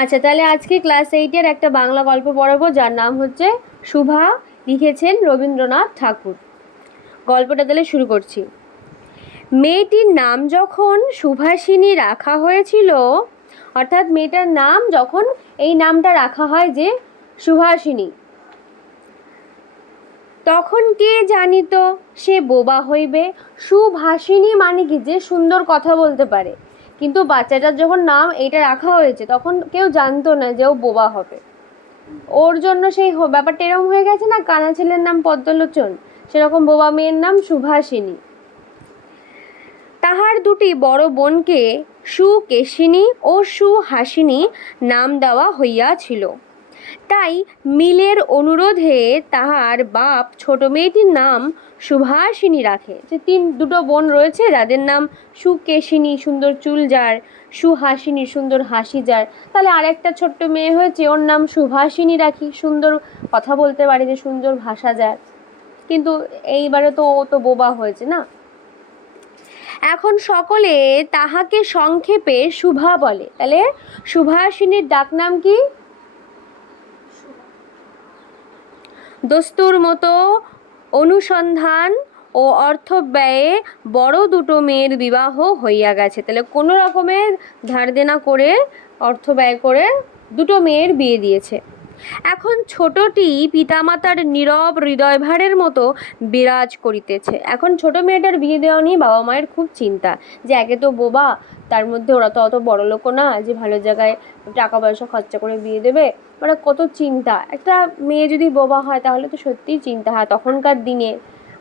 আচ্ছা, তাহলে আজকে ক্লাস 8-এর একটা বাংলা গল্প পড়াবো, যার নাম হচ্ছে শুভা। লিখেছেন রবীন্দ্রনাথ ঠাকুর। গল্পটা তাহলে শুরু করছি। মেয়েটির নাম যখন সুভাষিনী রাখা হয়েছিল, অর্থাৎ মেয়েটার নাম যখন এই নামটা রাখা হয় যে সুভাষিনী, তখন কে জানিত সে বোবা হইবে। সুভাষিনী মানে কি, যে সুন্দর কথা বলতে পারে। কিন্তু বাচ্চাটার যখন নাম এইটা রাখা হয়েছে তখন কেউ জানতো না যে ও বোবা হবে। ওর জন্য সেই ব্যাপারটা এরকম হয়ে গেছে না, কানা ছেলের নাম পদ্মলোচন, সেরকম বোবা মেয়ের নাম সুভাষিনী। তাহার দুটি বড় বোনকে সুকেশিনী ও সুহাসিনী নাম দেওয়া হইয়াছিল। তাই মিলের অনুরোধে তাহার বাপ ছোট মেয়েটির নাম সুভাষিনী রাখে। যে দুটো বোন রয়েছে যাদের নাম সুকেশিনী, সুন্দর চুল যার, সুহাসিনী, সুন্দর হাসি যার, তাহলে আরেকটা ছোট্ট মেয়ে হয়েছে, ওর নাম সুভাষিনী রাখি, সুন্দর কথা বলতে পারে, যে সুন্দর ভাষা যার। কিন্তু এইবারে তো ও তো বোবা হয়েছে না। এখন সকলে তাহাকে সংক্ষেপে শুভা বলে। তাহলে সুভাষিনীর ডাকনাম কি? দস্তুর মতো অনুসন্ধান ও অর্থ ব্যয়ে বড় দুটো মেয়ের বিবাহ হইয়া গেছে। তাহলে কোনো রকমের ধার দেনা করে, অর্থ ব্যয় করে দুটো মেয়ের বিয়ে দিয়েছে। এখন ছোটটি পিতামাতার নীরব হৃদয়ভারের মতো বিরাজ করিতেছে। এখন ছোট মেয়েটার বিয়ে দেওয়া নিয়ে বাবা মায়ের খুব চিন্তা, যে একে তো বোবা, তার মধ্যে ওরা তো অত বড় লোকও না যে ভালো জায়গায় টাকা পয়সা খরচা করে বিয়ে দেবে। মানে কত চিন্তা, একটা মেয়ে যদি বোবা হয় তাহলে তো সত্যিই চিন্তা হয়। তখনকার দিনে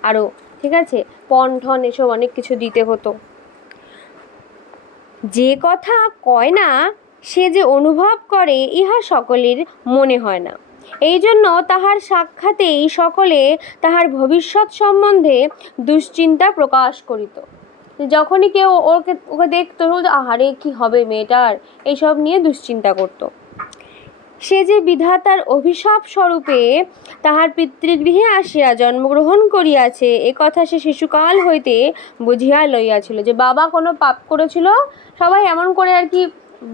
আরও, ঠিক আছে, পণ ঠন এসব অনেক কিছু দিতে হতো। যে কথা কয় না সে যে অনুভব করে, ইহা সকলের মনে হয় না। এই জন্য তাহার সাক্ষাতেই সকলে তাহার ভবিষ্যৎ সম্বন্ধে দুশ্চিন্তা প্রকাশ করিত। যখনই কেউ ওকে দেখতো, আহারে কি হবে মেয়েটার, এইসব নিয়ে দুশ্চিন্তা করত। সে যে বিধাতার অভিশাপ স্বরূপে তাহার পিতৃগৃহে আসিয়া জন্মগ্রহণ করিয়াছে, এ কথা সে শিশুকাল হইতে বুঝিয়া লইয়াছিল। যে বাবা কোনো পাপ করেছিল, সবাই এমন করে আর কি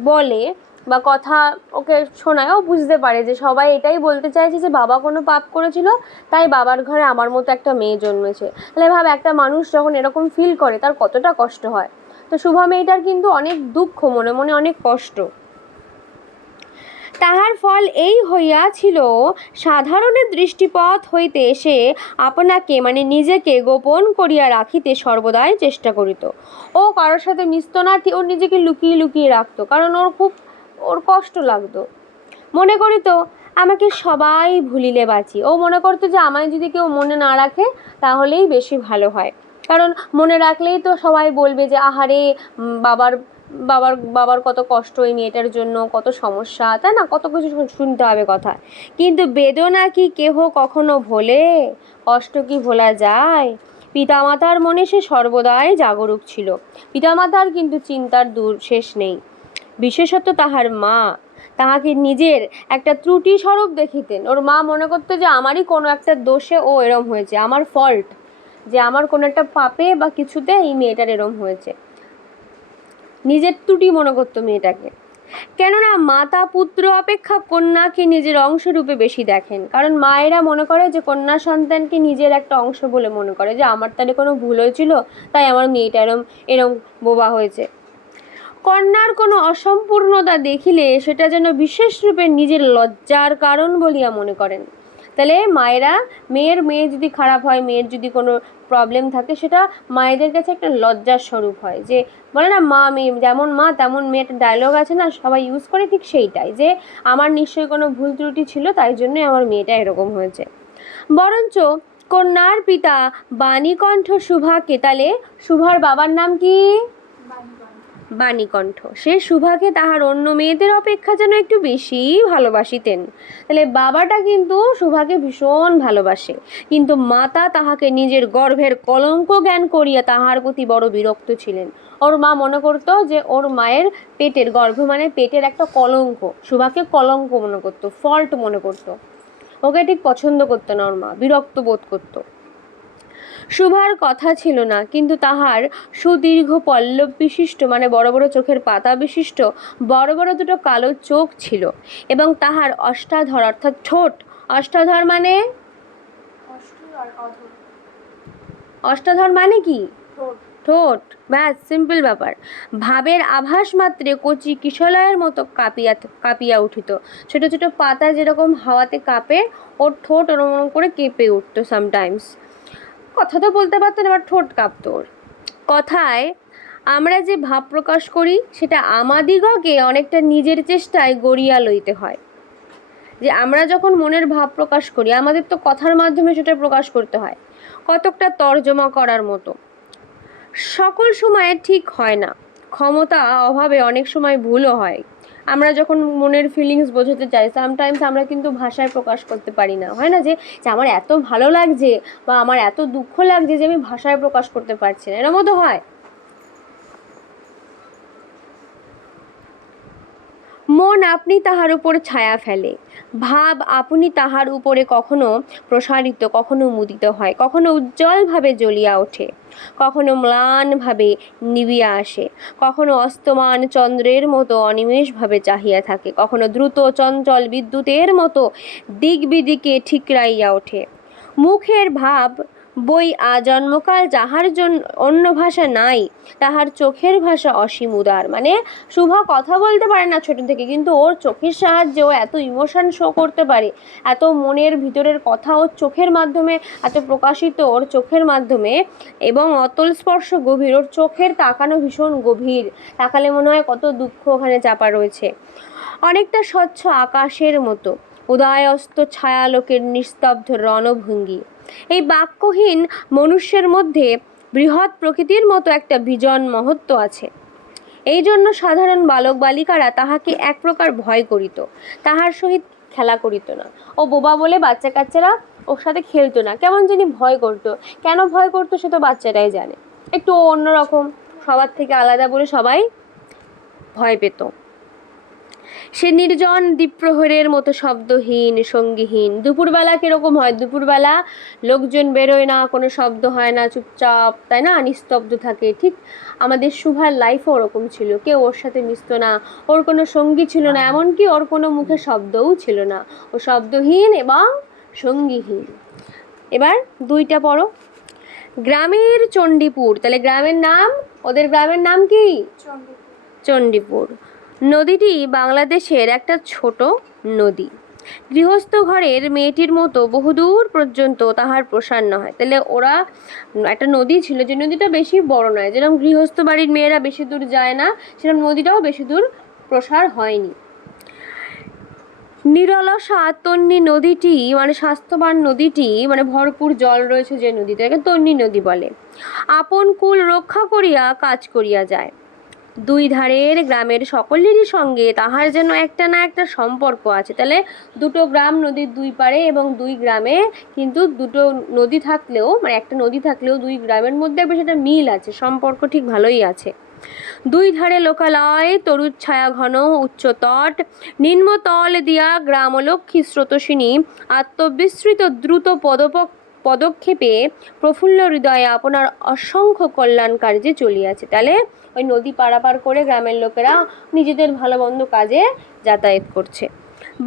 বলে বা কথা ওকে শোনায়, ও বুঝতে পারে যে সবাই এটাই বলতে চাইছে যে বাবা কোনো পাপ করেছিল, তাই বাবার ঘরে আমার মতো একটা মেয়ে জন্মেছে। তাহলে ভাব, একটা মানুষ যখন এরকম ফিল করে তার কতটা কষ্ট হয়। তো শুভা মেয়েটার কিন্তু অনেক দুঃখ, মনে মনে অনেক কষ্ট। তাহার ফল এই হইয়াছিল, সাধারণের দৃষ্টিপথ হইতে সে আপনাকে মানে নিজেকে গোপন করিয়া রাখিতে সর্বদাই চেষ্টা করিত। ও কারোর সাথে মিশত না, ওর নিজেকে লুকিয়ে লুকিয়ে রাখতো, কারণ ওর কষ্ট লাগতো। মনে করিত আমাকে সবাই ভুলিলে বাঁচি। ও মনে করতো যে আমায় যদি কেউ মনে না রাখে তাহলেই বেশি ভালো হয়, কারণ মনে রাখলেই তো সবাই বলবে যে আহারে বাবার বাবার বাবার কত কষ্ট এই মেয়েটার জন্য, কত সমস্যা, তাই না, কত কিছু শুনতে হবে কথা। কিন্তু বেদনা কি কেহ কখনো ভোলে? কষ্ট কি ভোলা যায়? পিতামাতার মনে সে সর্বদাই জাগরূক ছিল। পিতামাতার কিন্তু চিন্তার দূর শেষ নেই। বিশেষত তাহার মা তাহাকে নিজের একটা ত্রুটি স্বরূপ দেখিতেন। ওর মা মনে করতো যে আমারই কোনো একটা দোষে ও এরম হয়েছে, আমার ফল্ট, যে আমার কোনো একটা পাপে বা কিছুতে এই মেয়েটার এরম হয়েছে। নিজের ত্রুটি মনে করতো মেয়েটাকে। কেননা মাতা পুত্র অপেক্ষা কন্যাকে নিজের অংশরূপে বেশি দেখেন। কারণ মায়েরা মনে করে যে কন্যা সন্তানকে নিজের একটা অংশ বলে মনে করে, যে আমার তাহলে কোনো ভুল হয়েছিল তাই আমার মেয়েটা এরম বোবা হয়েছে। কন্যার কোনো অসম্পূর্ণতা দেখিলে সেটা যেন বিশেষরূপে নিজের লজ্জার কারণ বলিয়া মনে করেন। তাহলে মায়েরা মেয়ে যদি খারাপ হয়, মেয়ের যদি কোনো প্রবলেম থাকে, সেটা মায়েদের কাছে একটা লজ্জার স্বরূপ হয়। যে বলে না, মা মেয়ে, যেমন মা তেমন মেয়ে, একটা ডায়লগ আছে না, সবাই ইউজ করে, ঠিক সেইটাই, যে আমার নিশ্চয়ই কোনো ভুল ত্রুটি ছিল, তাই জন্যই আমার মেয়েটা এরকম হয়েছে। বরঞ্চ কন্যার পিতা বাণীকণ্ঠ শুভাকে, তাহলে শুভার বাবার নাম কি? বাণীকণ্ঠ। সে শুভাকে তাহার অন্য মেয়েদের অপেক্ষা যেন একটু বেশি ভালোবাসিতেন। তাহলে বাবাটা কিন্তু শুভাকে ভীষণ ভালোবাসে, কিন্তু মাতা তাহাকে নিজের গর্ভের কলঙ্ক জ্ঞান করিয়া তাহার প্রতি বড় বিরক্ত ছিলেন। ওর মা মনে করতো যে ওর মায়ের পেটের গর্ভ মানে পেটের একটা কলঙ্ক, শুভাকে কলঙ্ক মনে করতো, ফল্ট মনে করতো, ওকে ঠিক পছন্দ করতো না ওর মা, বিরক্ত বোধ করতো। শুভার কথা ছিল না, কিন্তু তাহার সুদীর্ঘ পল্লব বিশিষ্ট মানে বড় বড় চোখের পাতা বিশিষ্ট বড় বড় দুটো কালো চোখ ছিল, এবং তাহার অষ্টাধর অর্থাৎ ঠোঁট, অষ্টাধর মানে অষ্টাধর মানে কি? ঠোঁট, ব্যাস সিম্পল ব্যাপার। ভাবের আভাস মাত্রে কচি কিশলয়ের মতো কাঁপিয়া উঠিত। ছোট ছোট পাতা যেরকম হাওয়াতে কাঁপে, ওর ঠোঁট ওরকম করে কেঁপে উঠতো সামটাইমস। কথা তো বলতে পারতো না, আবার ঠোঁট কাঁপতো ওর। কথায় আমরা যে ভাব প্রকাশ করি সেটা আমাদিগকে অনেকটা নিজের চেষ্টায় গড়িয়া লইতে হয়। যে আমরা যখন মনের ভাব প্রকাশ করি, আমাদের তো কথার মাধ্যমে সেটা প্রকাশ করতে হয়, কতকটা তর্জমা করার মতো। সকল সময়ে ঠিক হয় না, ক্ষমতা অভাবে অনেক সময় ভুলও হয়। আমরা যখন মনের ফিলিংস বোঝাতে চাই, সামটাইমস আমরা কিন্তু ভাষায় প্রকাশ করতে পারি না। হয় না যে আমার এত ভালো লাগছে বা আমার এত দুঃখ লাগছে যে আমি ভাষায় প্রকাশ করতে পারছি না, এরকম তো হয়। মন আপনি তাহার উপর ছায়া ফেলে, ভাব আপনি তাহার উপরে কখনো প্রসারিত, কখনো মুদিত হয়, কখনো উজ্জ্বলভাবে জ্বলিয়া ওঠে, কখনো ম্লানভাবে নিবিয়া আসে, কখনো অস্তমান চন্দ্রের মতো অনিমেষভাবে চাহিয়া থাকে, কখনো দ্রুত চঞ্চল বিদ্যুতের মতো দিক বিদিকে ঠিকরাইয়া ওঠে। মুখের ভাব বই আজন্মকাল যাহার জন্য অন্য ভাষা নাই, তাহার চোখের ভাষা অসীম উদার। মানে শুভা কথা বলতে পারে না ছোট থেকে, কিন্তু ওর চোখের সাহায্যে ও এত ইমোশন শো করতে পারে, এত মনের ভিতরের কথা ওর চোখের মাধ্যমে এত প্রকাশিত ওর চোখের মাধ্যমে, এবং অতল স্পর্শ গভীর, ওর চোখের তাকানো ভীষণ গভীর, তাকালে মনে হয় কত দুঃখ ওখানে চাপা রয়েছে। অনেকটা স্বচ্ছ আকাশের মতো উদয় অস্ত ছায়ালোকের নিস্তব্ধ রণভঙ্গি। এই বাক্যহীন মনুষ্যের মধ্যে বৃহৎ প্রকৃতির মতো একটা বিজন মহত্ব আছে। এই জন্য সাধারণ বালক বালিকারা তাহাকে এক প্রকার ভয় করিত, তাহার সহিত খেলা করিত না। ও বোবা বলে বাচ্চা কাচ্চারা ওর সাথে খেলতো না, কেমন জানি ভয় করতো। কেন ভয় করতো সে তো বাচ্চারাই জানে, একটু অন্যরকম, সবার থেকে আলাদা বলে সবাই ভয় পেত। সে নির্জন দ্বীপ্রহরের মতো শব্দহীন, সঙ্গীহীন। দুপুরবেলা কিরকম হয়? দুপুরবেলা লোকজন বেরোয় না, কোনো শব্দ হয় না, চুপচাপ, তাই না, নিস্তব্ধ থাকে। ঠিক আমাদের শুভার লাইফও ওরকম ছিল, কেউ ওর সাথে মিশতো না, ওর কোনো সঙ্গী ছিল না, এমনকি ওর কোনো মুখে শব্দও ছিল না। ও শব্দহীন এবং সঙ্গীহীন। এবার দুইটা পড়ো। গ্রামের চণ্ডীপুর, তাহলে গ্রামের নাম, ওদের গ্রামের নাম কি? চণ্ডীপুর। নদীটি বাংলাদেশের একটা ছোট নদী। গৃহস্থ ঘরের মেয়েটির মতো বহুদূর পর্যন্ত তাহার প্রসার নয়। তাহলে ওরা একটা নদী ছিল, যে নদীটা বেশি বড় নয়, যেরকম গৃহস্থ বাড়ির মেয়েরা বেশি দূর যায় না, সেরকম নদীটাও বেশি দূর প্রসার হয়নি। নিরলসা তন্নি নদীটি মানে স্বাস্থ্যবান নদীটি, মানে ভরপুর জল রয়েছে যে নদীটাকে তন্নি নদী বলে, আপন কুল রক্ষা করিয়া কাজ করিয়া যায়। দুই ধারের গ্রামের সকলেরই সঙ্গে তাহার যেন একটা না একটা সম্পর্ক আছে। তাহলে দুটো গ্রাম নদীর দুই পাড়ে, এবং দুই গ্রামে কিন্তু দুটো নদী থাকলেও, মানে একটা নদী থাকলেও দুই গ্রামের মধ্যে বেশ একটা মিল আছে, সম্পর্ক ঠিক ভালোই আছে। দুই ধারে লোকালয়, তরুর ছায়া ঘন উচ্চতট, নিম্নতল দিয়া গ্রামলক্ষ্মী স্রোতস্বিনী আত্মবিস্মৃত দ্রুত পদক্ষেপে প্রফুল্ল হৃদয়ে আপনার অসংখ্য কল্যাণ কার্যে চলিয়াছে। তাহলে ওই নদী পারাপার করে গ্রামের লোকেরা নিজেদের ভালো মন্দ কাজে যাতায়াত করছে।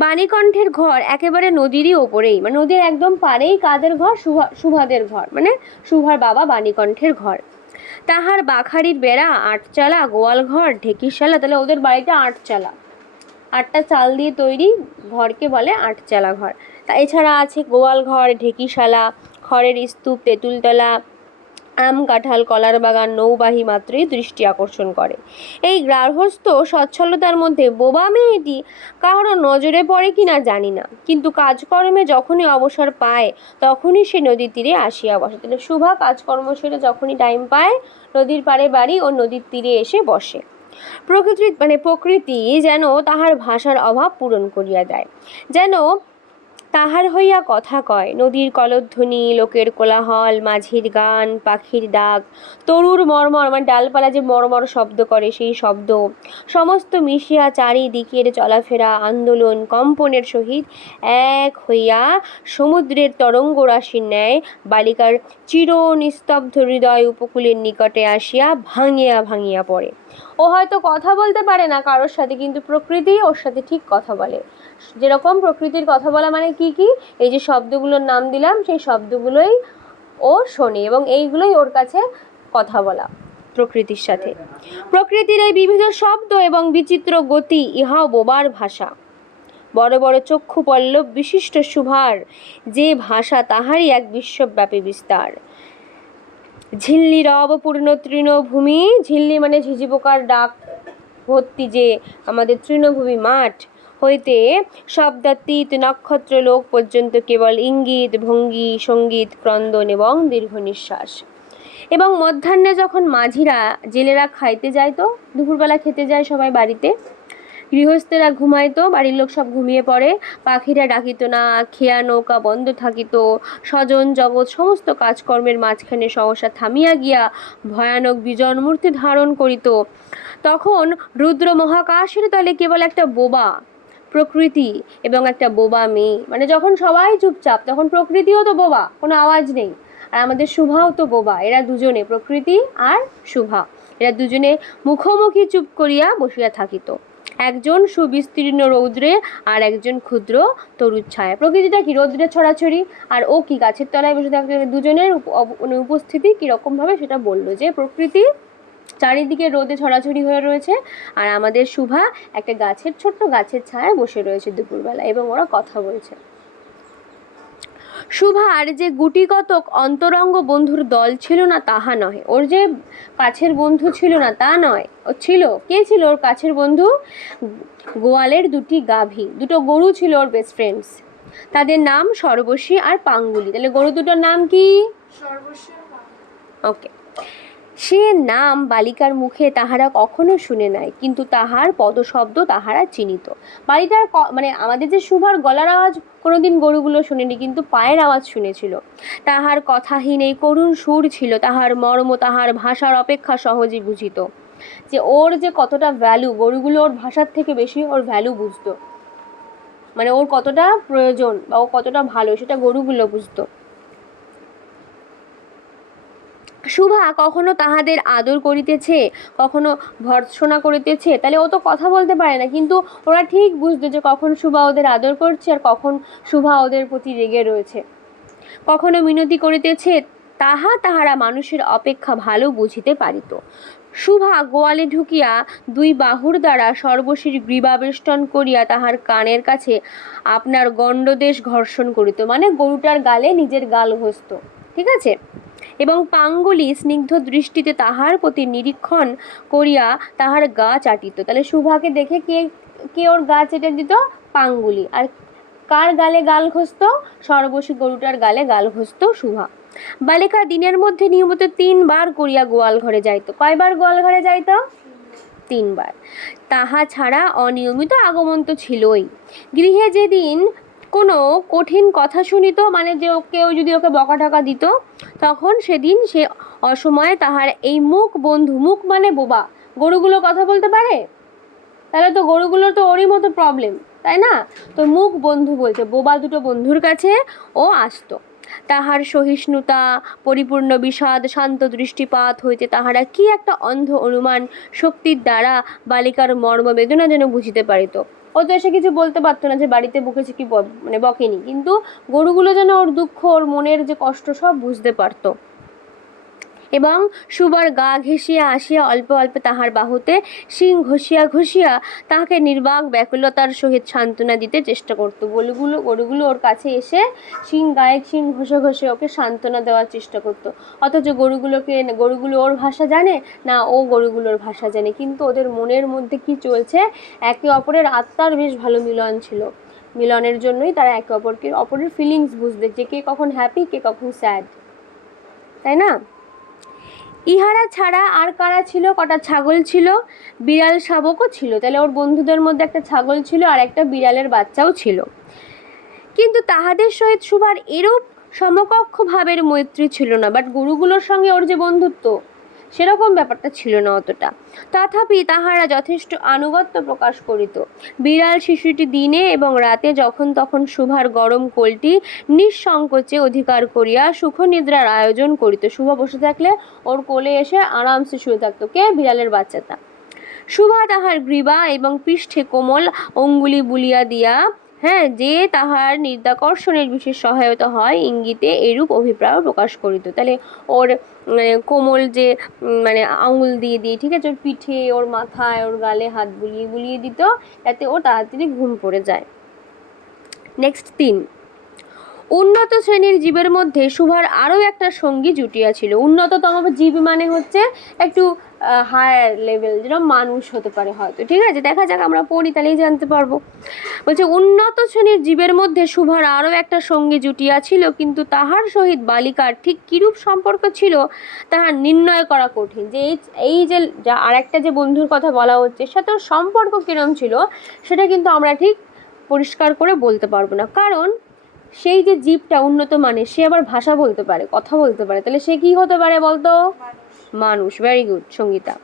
বাণীকণ্ঠের ঘর একেবারে নদীরই ওপরেই, মানে নদীর একদম পাড়েই কাদের ঘর? শুভাদের ঘর, মানে শুভার বাবা বাণীকণ্ঠের ঘর। তাহার বাখারির বেড়া, আটচালা, গোয়াল ঘর, ঢেকিশালা। তাহলে ওদের বাড়িটা আটচালা, 8টা চাল দিয়ে তৈরি ঘরকে বলে আটচালা ঘর। তা এছাড়া আছে গোয়াল ঘর, ঢেকিশালা, খড়ের স্তূপ, তেঁতুলতলা, আম কাঁঠাল, কলার বাগান, নৌবাহি মাত্রই দৃষ্টি আকর্ষণ করে। এই গার্হস্থ্য সচ্ছলতার মধ্যে বোবা মেয়েটি কারো নজরে পড়ে কিনা জানি না, কিন্তু কাজকর্মে যখনই অবসর পায় তখনই সে নদীর তীরে আসিয়া বসে। তাহলে শুভা কাজকর্ম সেরে যখনই টাইম পায়, নদীর পাড়ে বাড়ি, ও নদীর তীরে এসে বসে। প্রকৃতি যেন তাহার ভাষার অভাব পূরণ করিয়া দেয়, যেন তাহার হইয়া কথা কয়, নদীর কলধ্বনি, লোকের কোলাহল, মাঝির গান, পাখির ডাক, তরুর মর্মর মানে ডালপালা যে মর্মর শব্দ করে সেই শব্দ, সমস্ত মিশিয়া চারিদিকের চলাফেরা আন্দোলন কম্পনের সহিত এক হইয়া সমুদ্রের তরঙ্গ রাশির ন্যায় বালিকার চির নিস্তব্ধ হৃদয় উপকূলের নিকটে আসিয়া ভাঙিয়া ভাঙিয়া পড়ে। ও হয়তো কথা বলতে পারে না কারোর সাথে, কিন্তু প্রকৃতি ওর সাথে ঠিক কথা বলে। যেরকম প্রকৃতির কথা বলা মানে কি কি, এই যে শব্দগুলোর নাম দিলাম সেই শব্দগুলোই ও শোনে এবং এইগুলোই ওর কাছে কথা বলা প্রকৃতির সাথে। প্রকৃতির এই বিবিধ শব্দ এবং বিচিত্র গতি ইহাও বোবার ভাষা। বড় বড় চক্ষু পল্লব বিশিষ্ট সুভার যে ভাষা তাহারই এক বিশ্বব্যাপী বিস্তার। ঝিল্লি রবপূর্ণ তৃণভূমি, ঝিল্লি মানে ঝিঝি পোকার ডাক ভর্তি যে আমাদের তৃণভূমি মাঠ হইতে শব্দাতীত নক্ষত্র লোক পর্যন্ত কেবল ইঙ্গিত ভঙ্গি সঙ্গীত ক্রন্দন এবং দীর্ঘ নিঃশ্বাস। এবং মধ্যাহ্নে যখন মাঝিরা জেলেরা খাইতে যাইতো, দুপুরবেলা খেতে যায় সবাই বাড়িতে, গৃহস্থেরা ঘুমাইতো, বাড়ির লোক সব ঘুমিয়ে পড়ে, পাখিরা ডাকিত না, খেয়া নৌকা বন্ধ থাকিত, স্বজন জগৎ সমস্ত কাজকর্মের মাঝখানে সহসা থামিয়া গিয়া ভয়ানক বিজন মূর্তি ধারণ করিত, তখন রুদ্র মহাকাশের তলে কেবল একটা বোবা প্রকৃতি এবং একটা বোবা মেয়ে, মানে যখন সবাই চুপচাপ তখন প্রকৃতিও তো বোবা, কোনো আওয়াজ নেই, আর আমাদের শুভাও তো বোবা। এরা দুজনে, প্রকৃতি আর শুভা, এরা দুজনে মুখোমুখি চুপ করিয়া বসিয়া থাকিত, একজন সুবিস্তীর্ণ রৌদ্রে আর একজন ক্ষুদ্র তরুর ছায়া। প্রকৃতিটা কি রৌদ্রের ছড়াছড়ি, আর ও কি গাছের তলায় বসে থাকতে, দুজনের উপস্থিতি কীরকমভাবে সেটা বললো যে প্রকৃতি চারিদিকে রোদে ছড়াছড়ি হয়ে রয়েছে আর আমাদের শুভা একটা গাছের ছোট্ট গাছের ছায়ায় বসে রয়েছে দুপুরবেলা এবং ওরা কথা বলছে। শুভার যে গুটিকতক অন্তরঙ্গ বন্ধুর দল ছিল না তাহা নহে, ওর যে কাছের বন্ধু ছিল না তা নয়, ও ছিল। কে ছিল ওর কাছের বন্ধু? গোয়ালের দুটি গাভী, দুটো গরু ছিল ওর বেস্ট ফ্রেন্ডস, তাদের নাম সর্বশী আর পাঙ্গুলি। তাহলে গরু দুটোর নাম কি? ওকে। সে নাম বালিকার মুখে তাহারা কখনো শুনে নাই, কিন্তু তাহার পদশব্দ তাহারা চিনিত। বালিকার মানে আমাদের যে শুভার গলার আওয়াজ কোনোদিন গরুগুলো শুনেনি, কিন্তু পায়ের আওয়াজ শুনেছিল। তাহার কথাহীন এই করুণ সুর ছিল, তাহার মর্ম তাহার ভাষার অপেক্ষা সহজেই বুঝিত। যে ওর যে কতটা ভ্যালু, গরুগুলো ওর ভাষার থেকে বেশি ওর ভ্যালু বুঝতো, মানে ওর কতটা প্রয়োজন বা ও কতটা ভালো সেটা গরুগুলো বুঝতো। শুভা কখনো তাহাদের আদর করিতেছে, কখনো ভর্ৎসনা করিতেছে, তাহলে ও তো কথা বলতে পারে না, কিন্তু ওরা ঠিক বুঝতো যে কখন শুভা ওদের আদর করছে আর কখন শুভা ওদের প্রতি রেগে রয়েছে। কখনো মিনতি করিতেছে, তাহারা মানুষের অপেক্ষা ভালো বুঝিতে পারিত। শুভা গোয়ালে ঢুকিয়া দুই বাহুর দ্বারা সর্বশীর গ্রীবাবেষ্টন করিয়া তাহার কানের কাছে আপনার গণ্ডদেশ ঘর্ষণ করিত, মানে গরুটার গালে নিজের গাল ঘষত, ঠিক আছে। এবং পাঙ্গুলি স্নিগ্ধ দৃষ্টিতে তাহার প্রতি নিরীক্ষণ করিয়া তাহার গা চাটিত। তাহলে শুভাকে দেখে কে কে ওর গা চেটে দিত? পাঙ্গুলি। আর কার গালে গাল ঘষত? সর্বশী গরুটার গালে গাল ঘষত শুভা। বালিকা দিনের মধ্যে নিয়মিত 3 বার করিয়া গোয়াল ঘরে যাইত। কয়বার গোয়াল ঘরে যাইত? 3 বার। তাহা ছাড়া অনিয়মিত আগমন তো ছিলই। গৃহে যেদিন কোনো কঠিন কথা শুনিত, মানে যে কেউ যদি ওকে বকা টকা দিত, তখন সেদিন সে অসময়ে তাহার এই মুখ বন্ধু, মুখ মানে বোবা, গরুগুলো কথা বলতে পারে, তাহলে তো গরুগুলোর তো ওরই মতো প্রবলেম, তাই না? তো মুখ বন্ধু বলছে, বোবা দুটো বন্ধুর কাছে ও আসতো। তাহার সহিষ্ণুতা, পরিপূর্ণ বিষাদ, শান্ত দৃষ্টিপাত হইতে তাহারা কি একটা অন্ধ অনুমান শক্তির দ্বারা বালিকার মর্ম বেদনা যেন বুঝিতে পারিত। ও তো এসে কিছু বলতে পারতো না যে বাড়িতে বকেছে কি মানে বকেনি, কিন্তু গরুগুলো যেন ওর দুঃখ, ওর মনের যে কষ্ট সব বুঝতে পারতো। এবং শুভার গা ঘেঁষিয়া আসিয়া অল্প অল্প তাহার বাহুতে শিং ঘষিয়া ঘষিয়া তাহাকে নির্বাক ব্যাকুলতার সহিত সান্ত্বনা দিতে চেষ্টা করত। গরুগুলো ওর কাছে এসে গায়ে শিং ঘষে ঘষে ওকে সান্ত্বনা দেওয়ার চেষ্টা করতো। অথচ গরুগুলো ওর ভাষা জানে না, ও গরুগুলোর ভাষা জানে, কিন্তু ওদের মনের মধ্যে কি চলছে, একে অপরের আত্মার বেশ ভালো মিলন ছিল। মিলনের জন্যই তারা একে অপরের ফিলিংস বুঝতে, যে কে কখন হ্যাপি কে কখন স্যাড, তাই না? ইহারা ছাড়া আর কারা ছিল? কটা ছাগল ছিল, বিড়াল শাবকও ছিল। তাহলে ওর বন্ধুদের মধ্যে একটা ছাগল ছিল আর একটা বিড়ালের বাচ্চাও ছিল। কিন্তু তাহাদের সহিত সুভার এরূপ সমকক্ষ ভাবের মৈত্রী ছিল না, বাট গুরুগুলোর সঙ্গে ওর যে বন্ধুত্ব সেরকম ব্যাপারটা ছিল না অতটা। তথাপি তাহারা যথেষ্ট আনুগত্য প্রকাশ করিত। বিড়াল শিশুটি দিনে এবং রাতে যখন তখন সুভার গরম কোলটি নিঃসংকোচে অধিকার করিয়া সুখনিদ্রার আয়োজন করিত। শুভ বসে থাকলে ওর কোলে এসে আরামসে শুয়ে থাকতো। কে? বিড়ালের বাচ্চাটা। সুভা তাহার গ্রীবা এবং পৃষ্ঠে কোমল অঙ্গুলি বুলিয়া দিয়া যে তাহার নির্দাকর্ষণের বিশেষ সহায়তা হয় ইঙ্গিতে এরূপ অভিপ্রায় প্রকাশ করিত। তাহলে ওর কোমল যে আঙুল দিয়ে দিয়ে, ঠিক আছে, ওর পিঠে, ওর মাথায়, ওর গালে হাত বুলিয়ে বুলিয়ে দিত, যাতে ও তাড়াতাড়ি ঘুম পড়ে যায়। নেক্সট 3, উন্নত শ্রেণীর জীবের মধ্যে সুভার আরও একটা সঙ্গী জুটিয়াছিল। উন্নততম জীব মানে হচ্ছে একটু হায়ার লেভেল, যেরকম মানুষ হতে পারে হয়তো, ঠিক আছে, দেখা যাক, আমরা পড়ি তাহলেই জানতে পারবো। বলছে উন্নত শ্রেণীর জীবের মধ্যে সুভার আরও একটা সঙ্গী জুটিয়াছিল, কিন্তু তাহার সহিত বালিকার ঠিক কিরূপ সম্পর্ক ছিল তাহা নির্ণয় করা কঠিন। যে এই যে আর একটা যে বন্ধুর কথা বলা হচ্ছে সাথে সম্পর্ক কিরম ছিল সেটা কিন্তু আমরা ঠিক পরিষ্কার করে বলতে পারবো না, কারণ সেই যে জীবটা উন্নত মানের, সে আবার ভাষা বলতে পারে, কথা বলতে পারে, তাহলে সে কি হতে পারে বলতো? মানুষ। Very good Sangeeta.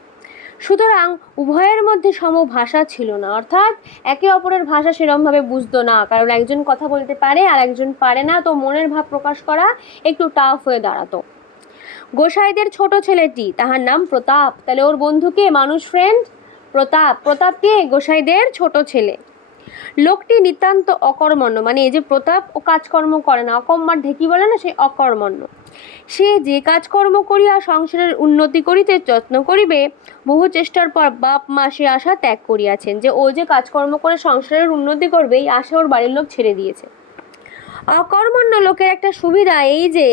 সুতরাং উভয়ের মধ্যে সমভাষা ছিল না, অর্থাৎ একে অপরের ভাষা সেরমভাবে বুঝতো না, কারণ একজন কথা বলতে পারে আর একজন পারে না, তো মনের ভাব প্রকাশ করা একটু টাফ হয়ে দাঁড়াতো। গোসাইদের ছোট ছেলেটি, তাহার নাম প্রতাপ, তাহলে ওর বন্ধুকে, মানুষ ফ্রেন্ড প্রতাপ। প্রতাপকে গোসাইদের ছোট ছেলে। লোকটি নিতান্ত অকর্মণ্য, মানে এই যে প্রতাপ, ও কাজকর্ম করে না, অকম্মার ঢেকি বলে না, সে অকর্মণ্য। সে যে কাজকর্ম করিয়া সংসারের উন্নতি করিতে যত্ন করিবে, বহু চেষ্টার পর বাপ মা সে আশা ত্যাগ করিয়াছেন। যে ও যে কাজকর্ম করে সংসারের উন্নতি করবে, এই আশা ওর বাড়ির লোক ছেড়ে দিয়েছে। অকর্মণ্য লোকের একটা সুবিধা এই যে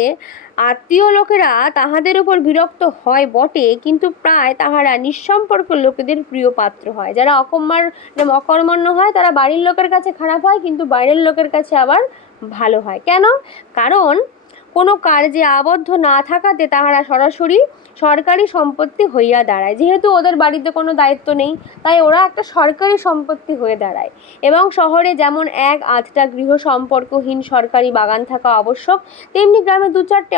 আত্মীয় লোকেরা তাহাদের উপর বিরক্ত হয় বটে, কিন্তু প্রায় তাহারা নিঃসম্পর্ক লোকেদের প্রিয় পাত্র হয়। যারা অকর্মণ্য হয় তারা বাড়ির লোকের কাছে খারাপ হয়, কিন্তু বাইরের লোকের কাছে আবার ভালো হয়। কেন? কারণ কোনো কার্যে আবদ্ধ না থাকাতে তাহারা সরাসরি সরকারি সম্পত্তি হইয়া দাঁড়ায়। যেহেতু ওদের বাড়িতে কোনো দায়িত্ব নেই, তাই ওরা একটা সরকারি সম্পত্তি হয়ে দাঁড়ায়। এবং শহরে যেমন 1-8টা গৃহ সম্পর্কহীন সরকারি বাগান থাকা আবশ্যক, তেমনি গ্রামে 2-4টে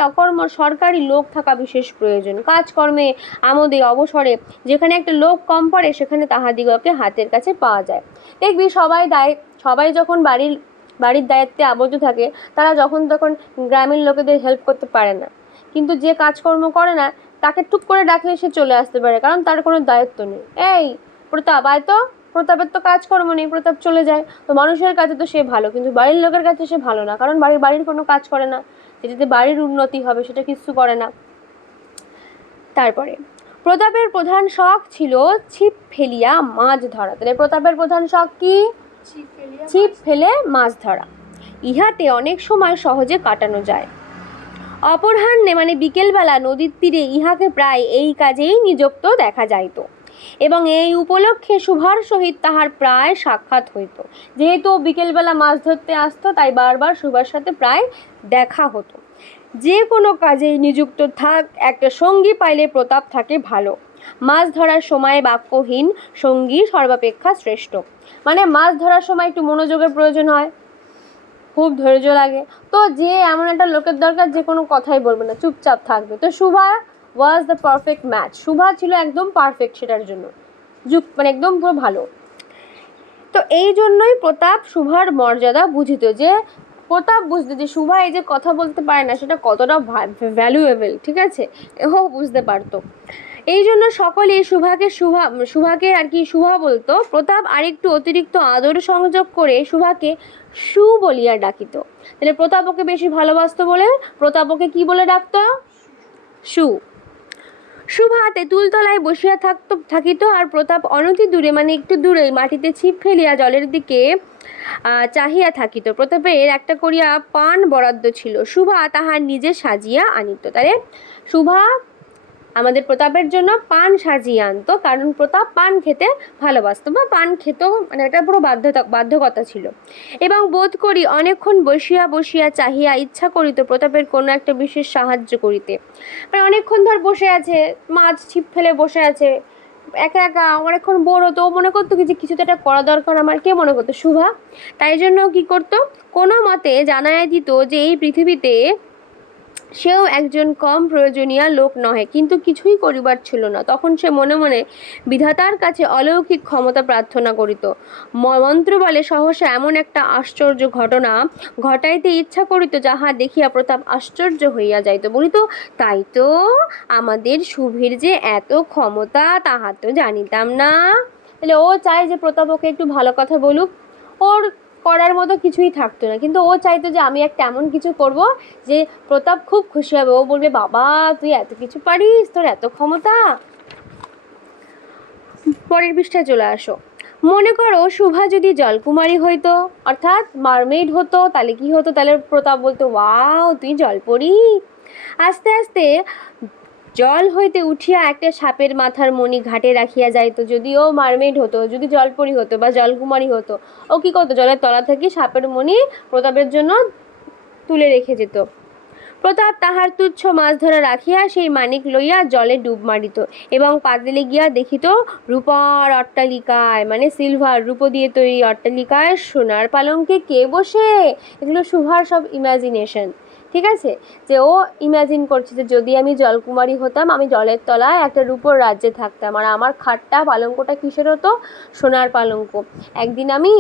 সরকারি লোক থাকা বিশেষ প্রয়োজন। কাজকর্মে, আমোদে, অবসরে যেখানে একটা লোক কম পড়ে, সেখানে তাহাদিগকে হাতের কাছে পাওয়া যায়। দেখবি সবাই যখন বাড়ির দায়িত্বে আবদ্ধ থাকে, তারা যখন তখন গ্রামের লোকেদের হেল্প করতে পারে না, কিন্তু যে কাজকর্ম করে না তাকে টুক করে ডাকলে সে চলে আসতে পারে, কারণ তার কোনো দায়িত্ব নেই। এই প্রতাপ আয় তো, প্রতাপের তো কাজকর্ম নেই, প্রতাপ চলে যায়। তো মানুষের কাছে তো সে ভালো, কিন্তু বাড়ির লোকের কাছে সে ভালো না, কারণ বাড়ির কোনো কাজ করে না, যেটাতে বাড়ির উন্নতি হবে সেটা কিছু করে না। তারপরে প্রতাপের প্রধান শখ ছিল ছিপ ফেলিয়া মাছ ধরা। তাহলে প্রতাপের প্রধান শখ কি? ছিপ ফেলে মাছ ধরা। ইহাতে অনেক সময় সহজে কাটানো যায়। অপরাহ্নে মানে বিকেলবেলা নদীর তীরে ইহাকে প্রায় এই কাজেই নিযুক্ত দেখা যাইত, এবং এই উপলক্ষে সুভার সহিত তাহার প্রায় সাক্ষাৎ হইত। যেহেতু বিকেলবেলা মাছ ধরতে আসতো, তাই বারবার সুভার সাথে প্রায় দেখা হতো। যে কোনো কাজেই নিযুক্ত থাক, একটা সঙ্গী পাইলে প্রতাপ থাকে ভালো। মাছ ধরার সময় বাক্যহীন সঙ্গী সর্বাপেক্ষা শ্রেষ্ঠ। মানে মাছ ধরার সময় একটু মনোযোগের প্রয়োজন হয়, খুব ধৈর্য লাগে, তো যে এমন একটা লোকের দরকার যে কোনো কথাই বলবে না, চুপচাপ থাকবে। তো Subha was the perfect match. Subha ছিল একদম পারফেক্ট সেটার জন্য, একদম পুরো ভালো। তো এই জন্যই প্রতাপ সুভার মর্যাদা বুঝিত, যে প্রতাপ বুঝতে যে সুভা এই যে কথা বলতে পারে না সেটা কতটা ভ্যালুয়েবল, ঠিক আছে, ও বুঝতে পারতো। এই জন্য সকলেই সুভাকে আর কি সুভা বলতো। প্রতাপ আরেকটু অতিরিক্ত আদর সংযোগ করে সুভাকে সু বলিয়া ডাকিত। তাহলে প্রতাপ ওকে বেশি ভালোবাসতো বলে প্রতাপ ওকে কি বলে ডাকতো? সু। সুভা তেঁতুল তলায় বসিয়া থাকিত, আর প্রতাপ অনতি দূরে মানে একটু দূরেই মাটিতে ছিপ ফেলিয়া জলের দিকে চাহিয়া থাকিত। প্রতাপের একটা করিয়া পান বরাদ্দ ছিল, সুভা তাহার নিজে সাজিয়া আনিত। তাহলে সুভা আমাদের প্রতাপের জন্য পান সাজিয়ে আনতো, কারণ প্রতাপ পান খেতে ভালোবাসতো, বা পান খেত, মানে এটা পুরো বাধ্যকতা ছিল। এবং বোধ করি অনেকক্ষণ বসিয়া বসিয়া চাহিয়া ইচ্ছা করিত প্রতাপের কোনো একটা বিশেষ সাহায্য করিতে। মানে অনেকক্ষণ ধর বসে আছে, মাছ ছিপ ফেলে বসে আছে, একা একা অনেকক্ষণ বোর হতো, ও মনে করতো কি যে কিছু তো একটা করা দরকার আমার। কে মনে করতো? শুভা। তাই জন্য কি করতো, কোনো মতে জানায় দিত যে এই পৃথিবীতে সেও একজন কম প্রয়োজনীয় লোক নহে, কিন্তু কিছুই করিবার ছিল না। তখন সে মনে মনে বিধাতার কাছে অলৌকিক ক্ষমতা প্রার্থনা করিত। মন্ত্র বলে সহসা এমন একটা আশ্চর্য ঘটনা ঘটাইতে ইচ্ছা করিত, যাহা দেখিয়া প্রতাপ আশ্চর্য হইয়া যাইত। বলিত, তাই তো, আমাদের শুভের যে এত ক্ষমতা, তাহা তো জানিতাম না। তাহলে ও চায় যে প্রতাপ ওকে একটু ভালো কথা বলুক, ওর করার মতো কিছুই থাকতো না, কিন্তু ও চাইতো যে আমি একটা এমন কিছু করব যে প্রতাপ খুব খুশি হবে। ও বলবে, বাবা তুই এত কিছু পারিস, তোর এত ক্ষমতা। পরের পৃষ্ঠায় চলে আসো। মনে করো শুভা যদি জলকুমারী হইতো, অর্থাৎ মারমেড হতো, তাহলে কি হতো? তাহলে প্রতাপ বলতো, ওয়াও তুই জলপরি। আস্তে আস্তে জল হইতে উঠিয়া একটা সাপের মাথার মণি ঘাটে রাখিয়া যাইত। যদিও মারমেড হতো, যদি জলপরি হতো বা জলকুমারী হতো, ও কি করতো? জলের তলা থেকে সাপের মণি প্রতাপের জন্য তুলে রেখে যেত। প্রতাপ তাহার তুচ্ছ মাছ ধরা রাখিয়া সেই মানিক লইয়া জলে ডুব মারিত এবং পাতালে গিয়া দেখিত রূপার অট্টালিকায়, মানে সিলভার, রূপো দিয়ে তৈরি অট্টালিকায় সোনার পালঙ্কে কে বসে। এগুলো শুভার সব ইমাজিনেশন, ঠিক আছে? যে ও ইমাজিন করছে যে যদি আমি জলকুমারী হতাম, আমি জলের তলায় একটা রূপোর রাজ্যে থাকতাম, আর আমার খাটটা পালঙ্কটা কিসের হতো? সোনার পালঙ্ক। একদিন আমি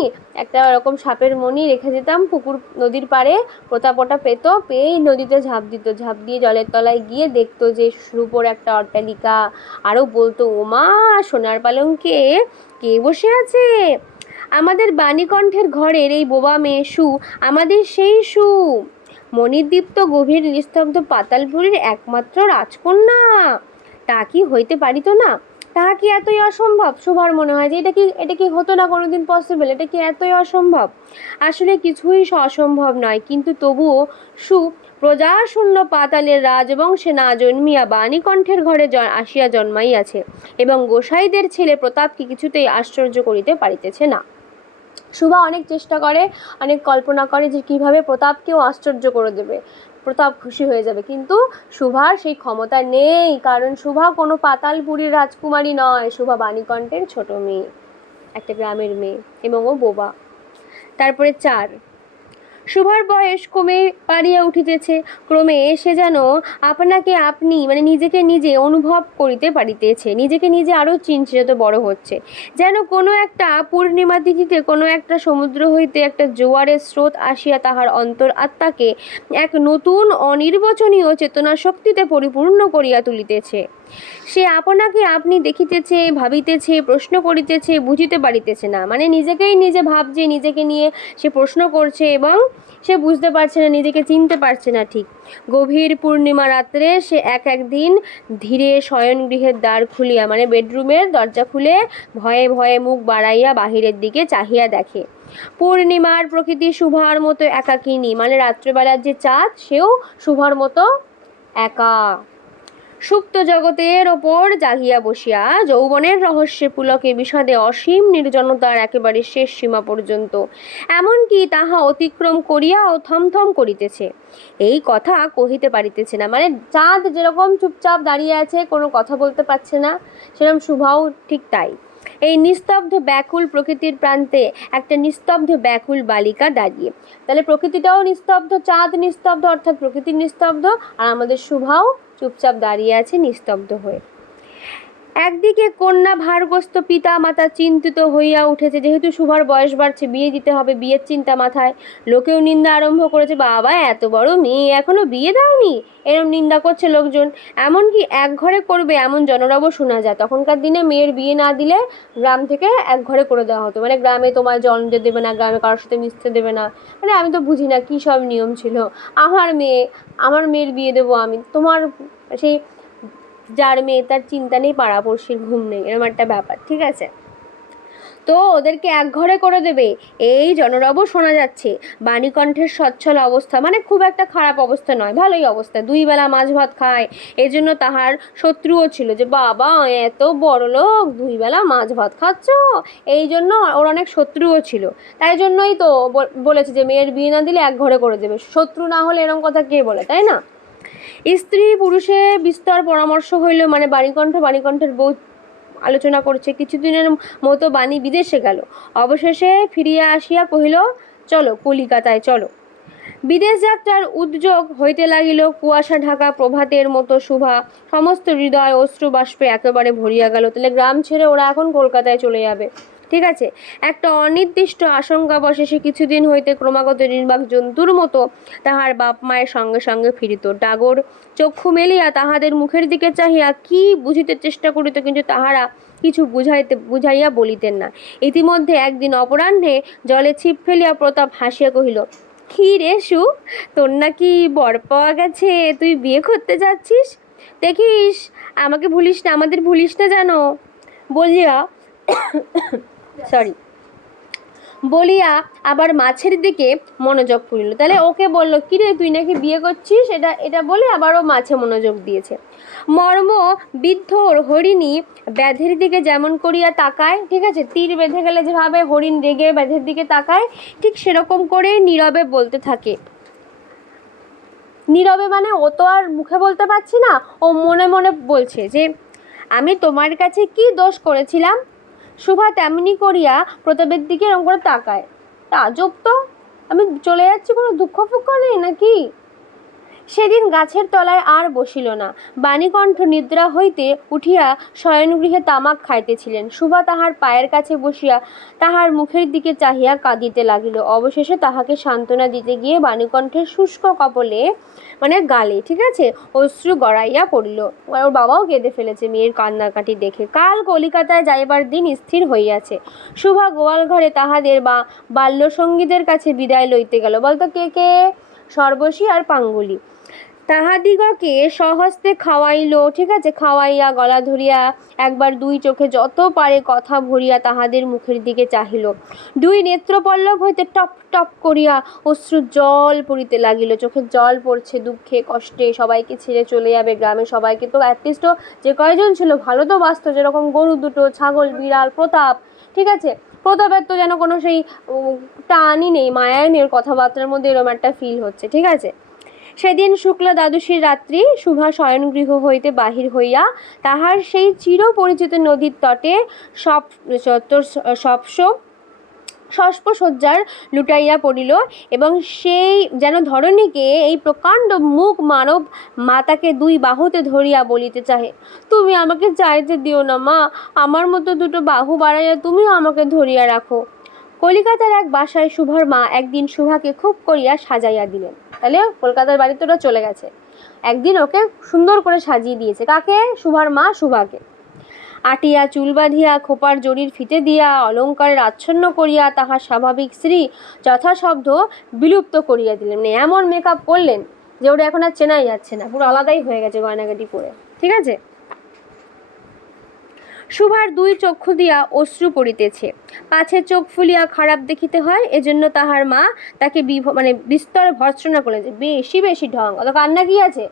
একটা এরকম সাপের মণি রেখে যেতাম পুকুর নদীর পাড়ে। প্রতাপ ওটা পেত, পেয়েই নদীতে ঝাঁপ দিত, ঝাঁপ দিয়ে জলের তলায় গিয়ে দেখতো যে রূপোর একটা অট্টালিকা। আরও বলতো, ওমা সোনার পালঙ্কে কে বসে আছে? আমাদের বাণীকণ্ঠের ঘরের এই বোবা মেয়ে সু আমাদের সেই সু, মণিদীপ্ত গভীর নিস্তব্ধ পাতালপুরীর একমাত্র রাজকন্যা। তা কি হইতে পারিত না? তাহা কি এতই অসম্ভব? শুভার মনে হয় যে এটা কি হতো না কোনোদিন পসিবল? এটা কি এতই অসম্ভব? আসলে কিছুই অসম্ভব নয়, কিন্তু তবুও সু প্রজাশূন্য পাতালের রাজবংশে না জন্মিয়া বাণীকণ্ঠের ঘরে আসিয়া জন্মাইয়াছে, এবং গোসাইদের ছেলে প্রতাপকে কিছুতেই আশ্চর্য করিতে পারিতেছে না। শুভা অনেক চেষ্টা করে, অনেক কল্পনা করে যে কিভাবে প্রতাপকেও আশ্চর্য করে দেবে, প্রতাপ খুশি হয়ে যাবে, কিন্তু শুভার সেই ক্ষমতা নেই, কারণ শুভা কোনো পাতালপুরীর রাজকুমারী নয়। শুভা বাণীকণ্ঠের ছোট মেয়ে, একটা গ্রামের মেয়ে, এবং ও বোবা। তারপরে 4, শুভার বয়স কমে পারিয়া উঠিতেছে। ক্রমে সে যেন আপনাকে আপনি, মানে নিজেকে নিজে অনুভব করিতে পারিতেছে, নিজেকে নিজে আরও চিনছে, যত বড় হচ্ছে। যেন কোনো একটা পূর্ণিমা তিথিতে কোনো একটা সমুদ্র হইতে একটা জোয়ারের স্রোত আসিয়া তাহার অন্তর আত্মাকে এক নতুন অনির্বচনীয় চেতনা শক্তিতে পরিপূর্ণ করিয়া তুলিতেছে। সে আপনাকে আপনি দেখিতেছে, ভাবিতেছে, প্রশ্ন করিতেছে, বুঝিতে পারিতেছে না, মানে নিজেকেই নিজে ভাবছে, নিজেকে নিয়ে সে প্রশ্ন করছে, এবং সে বুঝতে পারছে না, নিজেকে চিনতে পারছে না ঠিক। গভীর পূর্ণিমা রাত্রে সে একদিন ধীরে শয়নগৃহের দ্বার খুলিয়া, মানে বেডরুমের দরজা খুলে ভয়ে ভয়ে মুখ বাড়াইয়া বাহিরের দিকে চাহিয়া দেখে। পূর্ণিমার প্রকৃতি শুভার মতো একাকিনী, মানে রাত্রেবেলার যে চাঁদ, সেও শুভার মতো একা। সুপ্ত জগতের ওপর জাগিয়া বসিয়া যৌবনের রহস্যে পুলকে বিষাদে অসীম নির্জনতার একেবারে শেষ সীমা পর্যন্ত এমনকি তাহা অতিক্রম করিয়াও থমথম করিতেছে, এই কথা কহিতে পারিতেছে না। মানে চাঁদ যেরকম চুপচাপ দাঁড়িয়ে আছে, কোনো কথা বলতে পারছে না, সেরকম শুভাও ঠিক তাই। এই নিস্তব্ধ ব্যাকুল প্রকৃতির প্রান্তে একটা নিস্তব্ধ ব্যাকুল বালিকা দাঁড়িয়ে। তাহলে প্রকৃতিটাও নিস্তব্ধ, চাঁদ নিস্তব্ধ, অর্থাৎ প্রকৃতির নিস্তব্ধ, আর আমাদের শুভাও চুপচাপ দাঁড়িয়ে আছে নিস্তব্ধ হয়ে। একদিকে কন্যা ভারগ্রস্ত পিতা মাতা চিন্তিত হইয়া উঠেছে, যেহেতু শুভার বয়স বাড়ছে, বিয়ে দিতে হবে, বিয়ের চিন্তা মাথায়। লোকেও নিন্দা আরম্ভ করেছে, বাবা এত বড় মেয়ে এখনো বিয়ে দাওনি, এরম নিন্দা করছে লোকজন। এমনকি এক ঘরে করবে এমন জনরবও শোনা যায়। তখনকার দিনে মেয়ের বিয়ে না দিলে গ্রাম থেকে এক ঘরে করে দেওয়া হতো, মানে গ্রামে তোমার জল দেবে না, গ্রামে কারোর সাথে মিশতে দেবে না, মানে আমি তো বুঝি না কী সব নিয়ম ছিল। আমার মেয়ের বিয়ে দেবো আমি, তোমার সেই যার মেয়ে তার চিন্তা নেই, পাড়াপড়শির ঘুম নেই, এরকম একটা ব্যাপার, ঠিক আছে? তো ওদেরকে এক ঘরে করে দেবে, এই জনরবও শোনা যাচ্ছে। বাণীকণ্ঠের সচ্ছল অবস্থা, মানে খুব একটা খারাপ অবস্থা নয়, ভালোই অবস্থা, 2 বেলা মাছ ভাত খায়। এই জন্য তাহার শত্রুও ছিল, যে বাবা এত বড় লোক, 2 বেলা মাছ ভাত খাচ্ছ, এই জন্য ওর অনেক শত্রুও ছিল। তাই জন্যই তো বলেছে যে মেয়ের বিয়ে না দিলে এক ঘরে করে দেবে। শত্রু না হলে এরকম কথা কে বলে, তাই না? স্ত্রী পুরুষে বিস্তর পরামর্শ হইল, মানে বাণীকণ্ঠের বউ আলোচনা করছে। কিছুদিনের মতো বাণী বিদেশে গেল, অবশেষে ফিরিয়া আসিয়া কহিল, চলো কলিকাতায় চলো। বিদেশ যাত্রার উদ্যোগ হইতে লাগিল। কুয়াশা ঢাকা প্রভাতের মতো শুভা সমস্ত হৃদয় অশ্রু বাষ্পে একেবারে ভরিয়া গেল। তাহলে গ্রাম ছেড়ে ওরা এখন কলকাতায় চলে যাবে, ঠিক আছে। একটা অনির্দিষ্ট আশঙ্কা বসে সে কিছুদিন হইতে ক্রমাগত নির্বাক জন্তুর মতো তাহার বাপ মায়ের সঙ্গে সঙ্গে ফিরিত। ডাগর চক্ষু মেলিয়া তাহাদের মুখের দিকে চাহিয়া কি বুঝিতে চেষ্টা করিত, কিন্তু তাহারা কিছু বুঝাইয়া বলিতেন না। ইতিমধ্যে একদিন অপরাহ্নে জলে ছিপ ফেলিয়া প্রতাপ হাসিয়া কহিল, কি রে সু, তোর নাকি বর পাওয়া গেছে, তুই বিয়ে করতে যাচ্ছিস? দেখিস আমাকে ভুলিস না, আমাদের ভুলিস না যেন, বলিয়া বলিয়া আবার মাছের দিকে মনোযোগ করিল। তাহলে ওকে বলল, কিরে তুই নাকি বিয়ে করছিস, এটা বলে আবারও মাছে মনোযোগ দিয়েছে। মর্ম বিদ্ধ হরিণী ব্যাধের দিকে যেমন করিয়া তাকায়, ঠিক আছে, তীর বেঁধে গেলে যেভাবে হরিণ রেগে ব্যাধের দিকে তাকায়, ঠিক সেরকম করে নীরবে বলতে থাকে। নীরবে মানে ও তো আর মুখে বলতে পারছি না, ও মনে মনে বলছে যে আমি তোমার কাছে কি দোষ করেছিলাম। শুভা তেমনি করিয়া প্রতাপের দিকে এরকম করে তাকায়। আজব তো, আমি চলে যাচ্ছি, কোনো দুঃখ ফুক্ষ নেই নাকি? সেদিন গাছের তলায় আর বসিল না। বাণীকণ্ঠ নিদ্রা হইতে উঠিয়া শয়নগৃহে তামাক খাইতেছিলেন। শুভা তাহার পায়ের কাছে বসিয়া তাহার মুখের দিকে চাহিয়া কাঁদিতে লাগিল। অবশেষে তাহাকে সান্ত্বনা দিতে গিয়ে বাণীকণ্ঠের শুষ্ক কপলে মানে গালে, ঠিক আছে, অশ্রু গড়াইয়া পড়িল। ওর বাবাও কেঁদে ফেলেছে মেয়ের কান্নাকাটি দেখে। কাল কলিকাতায় যাইবার দিন স্থির হইয়াছে। শুভা গোয়াল ঘরে তাহাদের বাল্যসঙ্গীদের কাছে বিদায় লইতে গেল। বলতো কে কে? সর্বশী আর পাঙ্গুলি। তাহাদিগকে স্বহস্তে খাওয়াইল, ঠিক আছে, খাওয়াইয়া গলা ধরিয়া একবার দুই চোখে যত পারে কথা ভরিয়া তাহাদের মুখের দিকে চাহিল। দুই নেত্রপল্লব হইতে টপ টপ করিয়া অশ্রুর জল পড়িতে লাগিল। চোখের জল পড়ছে দুঃখে কষ্টে। সবাইকে ছেড়ে চলে যাবে গ্রামে, সবাইকে তো অ্যাটলিস্ট যে কয়জন ছিল ভালো তো বাঁচত, যেরকম গরু দুটো, ছাগল, বিড়াল, প্রতাপ, ঠিক আছে। প্রতাপের তো যেন কোনো সেই টানই নেই, মায়াই নেই, কথাবার্তার মধ্যে এরকম একটা ফিল হচ্ছে, ঠিক আছে। সেদিন শুক্লা দ্বাদশীর রাত্রি শুভা শয়নগৃহ হইতে বাহির হইয়া তাহার সেই চিরপরিচিত নদীর তটে শস্পসজ্জার লুটাইয়া পড়িল, এবং সেই যেন ধরণীকে এই প্রকাণ্ড মুখ মানব মাতাকে দুই বাহুতে ধরিয়া বলিতে চাহে, তুমি আমাকে চাইতে দিও না মা, আমার মতো দুটো বাহু বাড়াইয়া তুমিও আমাকে ধরিয়া রাখো। কলিকাতার এক বাসায় শুভার মা একদিন শুভাকে খুব করিয়া সাজাইয়া দিলেন। তাহলে কলকাতার বাড়িতে ওরা চলে গেছে, একদিন ওকে সুন্দর করে সাজিয়ে দিয়েছে। কাকে? শুভার মা শুভাকে। আটিয়া চুল বাঁধিয়া খোপার জরির ফিতে দিয়া অলঙ্কারের আচ্ছন্ন করিয়া তাহার স্বাভাবিক শ্রী যথাশব্দ বিলুপ্ত করিয়া দিলেন। মানে এমন মেকআপ করলেন যে ওটা এখন আর চেনাই যাচ্ছে না, পুরো আলাদাই হয়ে গেছে গয়নাগাটি পরে, ঠিক আছে। শুভার দুই চক্ষু দিয়া অশ্রু পড়িতেছে, পাছে চোখ ফুলিয়া খারাপ দেখিতে হয়, এজন্য তাহার মা তাকে বিস্তর ভর্ৎসনা করলেন যে বেশি বেশি ঢং, অত কান্না কি আছে,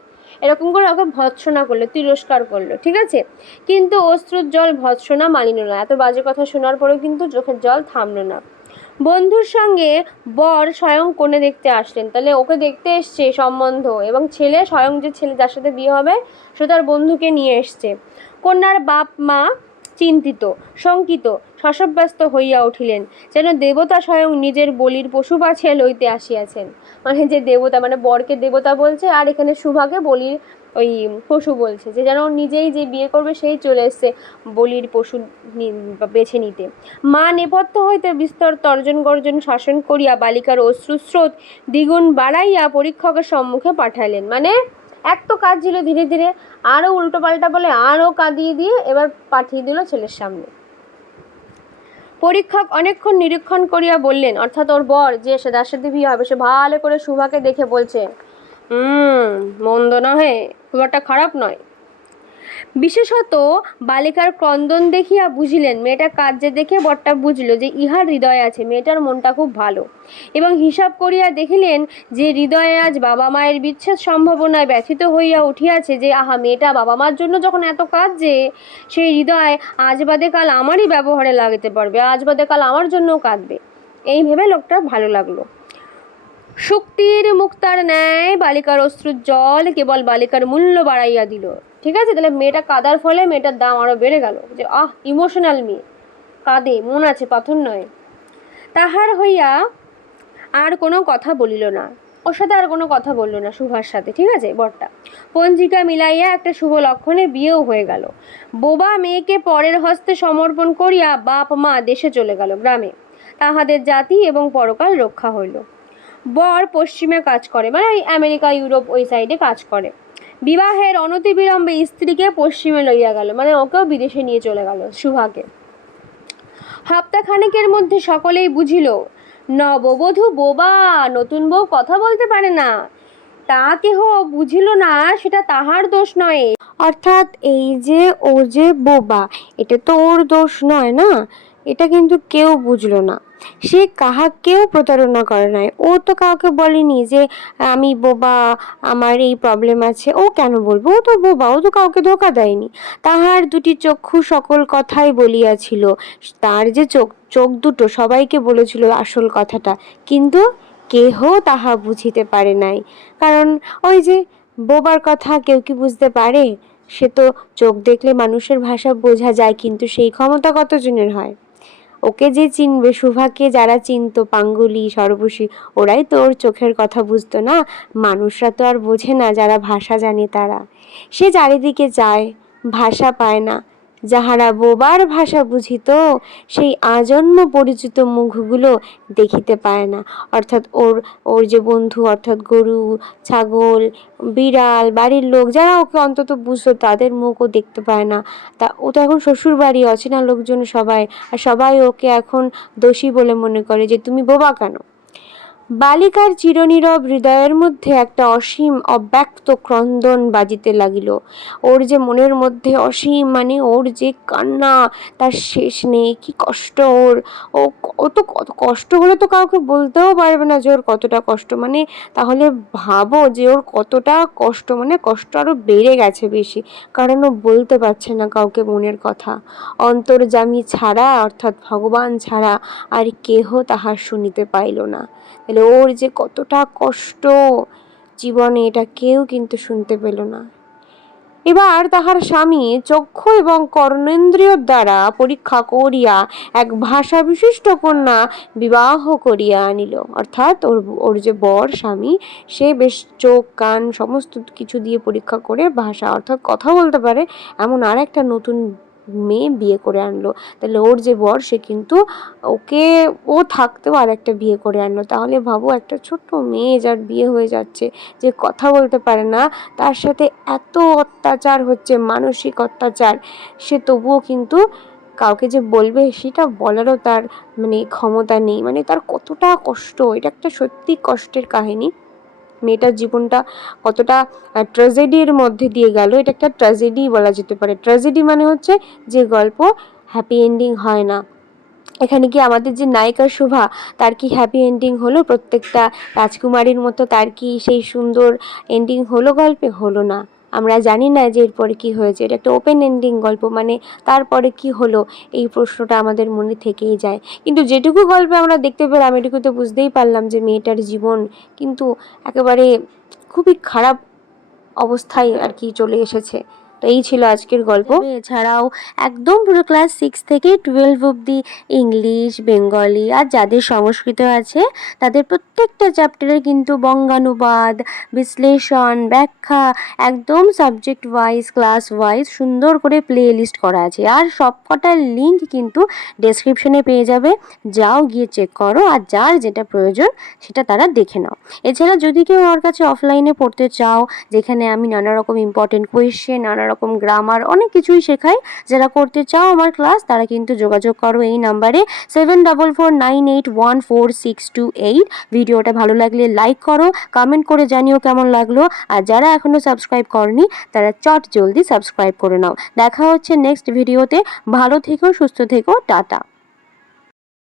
এরকম করে ওকে ভর্ৎসনা করলো, তিরস্কার করলো, ঠিক আছে। কিন্তু অশ্রুর জল ভর্ৎসনা মানিল না। এত বাজে কথা শোনার পরেও কিন্তু চোখের জল থামলো না। বন্ধুর সঙ্গে বর স্বয়ং কনে দেখতে আসলেন। তাহলে ওকে দেখতে এসছে সম্বন্ধ, এবং ছেলে স্বয়ং যে ছেলে যার সাথে বিয়ে হবে সে তার বন্ধুকে নিয়ে এসছে। কন্যার বাপ মা চিন্তিত, শঙ্কিত, শশব্যস্ত হইয়া উঠিলেন, যেন দেবতা স্বয়ং নিজের বলির পশু বাছিয়া লইতে আসিয়াছেন। মানে যে দেবতা, মানে বরকে দেবতা বলছে, আর এখানে শুভাকে বলির ওই পশু বলছে, যে যেন নিজেই যে বিয়ে করবে সেই চলে এসছে বলির পশু বেছে নিতে। মা নেপথ্য হইতে বিস্তর তর্জন গর্জন শাসন করিয়া বালিকার অশ্রুস্রোত দ্বিগুণ বাড়াইয়া পরীক্ষকের সম্মুখে পাঠাইলেন। মানে এক তো কাজ ছিল, ধীরে ধীরে আরও উল্টো পাল্টা বলে আরও কাঁদিয়ে দিয়ে এবার পাঠিয়ে দিল ছেলের সামনে। পরীক্ষক অনেকক্ষণ নিরীক্ষণ করিয়া বললেন, অর্থাৎ ওর বর যে যার সাথে বিয়ে হবে সে ভালো করে শুভাকে দেখে বলছে, মন্দ নহে, খুব একটা খারাপ নয়। বিশেষত বালিকার ক্রন্দন দেখিয়া বুঝিলেন, মেয়েটা কার্যে দেখে বরটা বুঝল যে ইহার হৃদয় আছে, মেয়েটার মনটা খুব ভালো। এবং হিসাব করিয়া দেখিলেন যে হৃদয়ে আজ বাবা মায়ের বিচ্ছেদ সম্ভাবনায় ব্যথিত হইয়া উঠিয়াছে, যে আহা মেয়েটা বাবা মার জন্য যখন এত কাঁদছে, সেই হৃদয় আজ বাদে কাল আমারই ব্যবহারে লাগাতে পারবে, আজ বাদে কাল আমার জন্যও কাঁদবে। এই ভেবে লোকটা ভালো লাগলো। শুক্তির মুক্তার ন্যায় বালিকার অশ্রুর জল কেবল বালিকার মূল্য বাড়াইয়া দিল, ঠিক আছে? তাহলে মেয়েটা কাঁদার ফলে মেয়েটার দাম আরও বেড়ে গেল, যে ইমোশনাল মেয়ে, কাঁদে, মন আছে পাথর নয়। তাহার হইয়া আর কোনো কথা বলিল না, ওর সাথে আর কোনো কথা বললো না শুভার সাথে, ঠিক আছে? বরটা পঞ্জিকা মিলাইয়া একটা শুভ লক্ষণে বিয়েও হয়ে গেল। বোবা মেয়েকে পরের হস্তে সমর্পণ করিয়া বাপ মা দেশে চলে গেল গ্রামে, তাহাদের জাতি এবং পরকাল রক্ষা হইল। বর পশ্চিমে কাজ করে, মানে ওই আমেরিকা ইউরোপ ওই সাইডে কাজ করে। বিবাহের অনতিবিলম্বে স্ত্রীকে পশ্চিমে লইয়া গেল, মানে ওকেও বিদেশে নিয়ে চলে গেল শুভাকে। সপ্তাহখানেকের মধ্যে সকলেই বুঝিল নববধূ বোবা, নতুন বউ কথা বলতে পারে না। তা কেহ বুঝিল না, সেটা তাহার দোষ নয়। অর্থাৎ এই যে ও যে বোবা, এটা তো ওর দোষ নয় না, এটা কিন্তু কেউ বুঝলো না। সে কাহাকেও প্রতারণা করে নাই, ও তো কাউকে বলেনি যে আমি বোবা, আমার এই প্রবলেম আছে। ও কেন বলবো? ও তো বোবা, ও তো কাউকে ধোকা দেয়নি। তাহার দুটি চক্ষু সকল কথাই বলিয়াছিল, তার যে চোখ দুটো সবাইকে বলেছিল আসল কথাটা, কিন্তু কেহ তাহা বুঝিতে পারে নাই। কারণ ওই যে বোবার কথা কেউ কি বুঝতে পারে? সে তো চোখ দেখলে মানুষের ভাষা বোঝা যায়, কিন্তু সেই ক্ষমতা কতজনের হয়? ওকে যে চিনবে, শুভাকে যারা চিনতো, পাঙ্গুলি, সর্বশী, ওরাই তো ওর চোখের কথা বুঝতো না। মানুষরা তো আর বোঝে না যারা ভাষা জানে তারা। সে চারিদিকে যায়, ভাষা পায় না। যাহারা বোবার ভাষা বুঝিত, সেই আজন্ম পরিচিত মুখগুলো দেখিতে পায় না। অর্থাৎ ওর যে বন্ধু, অর্থাৎ গরু, ছাগল, বিড়াল, বাড়ির লোক যারা ওকে অন্তত বুঝতো, তাদের মুখও দেখতে পায় না। তা ও তো এখন শ্বশুর বাড়ি, অচেনা লোকজন সবাই, আর সবাই ওকে এখন দোষী বলে মনে করে যে তুমি বোবা কেন। বালিকার চিরনীরব হৃদয়ের মধ্যে একটা অসীম অব্যক্ত ক্রন্দন বাজিতে লাগিল। ওর যে মনের মধ্যে অসীম, মানে ওর যে কান্না, তার শেষ নেই। কি কষ্ট ওর! ও তো কত কষ্ট হলে তো কাউকে বলতেও পারবে না যে ওর কতটা কষ্ট। মানে তাহলে ভাবো যে ওর কতটা কষ্ট, মানে কষ্ট আরো বেড়ে গেছে বেশি, কারণ ও বলতে পারছে না কাউকে মনের কথা। অন্তর্যামী ছাড়া, অর্থাৎ ভগবান ছাড়া আর কেহ তাহার শুনিতে পাইল না। তাহলে ওর যে কতটা কষ্ট জীবনে, এটা কেউ কিন্তু শুনতে পেল না। এবার তাহার স্বামী চক্ষু এবং কর্ণেন্দ্রিয় দ্বারা পরীক্ষা করিয়া এক ভাষা বিশিষ্ট কন্যা বিবাহ করিয়া আনিল। অর্থাৎ ওর যে বর স্বামী, সে বেশ চোখ কান সমস্ত কিছু দিয়ে পরীক্ষা করে ভাষা, অর্থাৎ কথা বলতে পারে এমন আর একটা নতুন মেয়ে বিয়ে করে আনলো। তাহলে ওর যে বর, সে কিন্তু ও থাকতেও আর একটা বিয়ে করে আনলো। তাহলে ভাবো, একটা ছোট্ট মেয়ে যার বিয়ে হয়ে যাচ্ছে, যে কথা বলতে পারে না, তার সাথে এত অত্যাচার হচ্ছে, মানসিক অত্যাচার, সে তবুও কিন্তু কাউকে যে বলবে সেটা বলারও তার মানে ক্ষমতা নেই। মানে তার কতটা কষ্ট, এটা একটা সত্যি কষ্টের কাহিনী। মেয়েটার জীবনটা কতটা ট্র্যাজেডির মধ্যে দিয়ে গেল, এটা একটা ট্র্যাজেডি বলা যেতে পারে। ট্র্যাজেডি মানে হচ্ছে যে গল্প হ্যাপি এন্ডিং হয় না। এখানে কি আমাদের যে নায়িকা শুভা, তার কি হ্যাপি এন্ডিং হলো? প্রত্যেকটা রাজকুমারীর মতো তার কি সেই সুন্দর এন্ডিং হলো গল্পে? হলো না। আমরা জানি না যে এরপরে কি হয়েছে। এটা একটা ওপেন এন্ডিং গল্প, মানে তারপরে কি হলো এই প্রশ্নটা আমাদের মনে থেকেই যায়। কিন্তু যেটুকু গল্পে আমরা দেখতে পেলাম, এটুকুতে বুঝতেই পারলাম যে মেয়েটার জীবন কিন্তু একেবারে খুবই খারাপ অবস্থায় আর কি চলে এসেছে। তো এই ছিল আজকের গল্প। এছাড়াও একদম পুরো ক্লাস 6 থেকে 12 অবধি ইংলিশ, বেঙ্গলি আর যাদের সংস্কৃত আছে, তাদের প্রত্যেকটা চ্যাপ্টারে কিন্তু বঙ্গানুবাদ, বিশ্লেষণ, ব্যাখ্যা, একদম সাবজেক্ট ওয়াইজ, ক্লাস ওয়াইজ সুন্দর করে প্লে লিস্ট করা আছে। আর সবকটার লিঙ্ক কিন্তু ডেসক্রিপশনে পেয়ে যাবে, যাও গিয়ে চেক করো, আর যার যেটা প্রয়োজন সেটা তারা দেখে নাও। এছাড়া যদি কেউ আমার কাছে অফলাইনে পড়তে চাও, যেখানে আমি নানা রকম ইম্পর্টেন্ট কোয়েশ্চেন, নানা রকম গ্রামার, অনেক কিছুই শেখাই, যারা করতে চাও আমার ক্লাস, তারা কিন্তু যোগাযোগ করো এই নাম্বারে 7449814628। ভিডিওটা ভালো লাগলে লাইক করো, কমেন্ট করে জানিও কেমন লাগলো, আর যারা এখনো সাবস্ক্রাইব করনি তারা চট জলদি সাবস্ক্রাইব করে নাও। দেখা হচ্ছে নেক্সট ভিডিওতে। ভালো থেকো, সুস্থ থেকো, টাটা।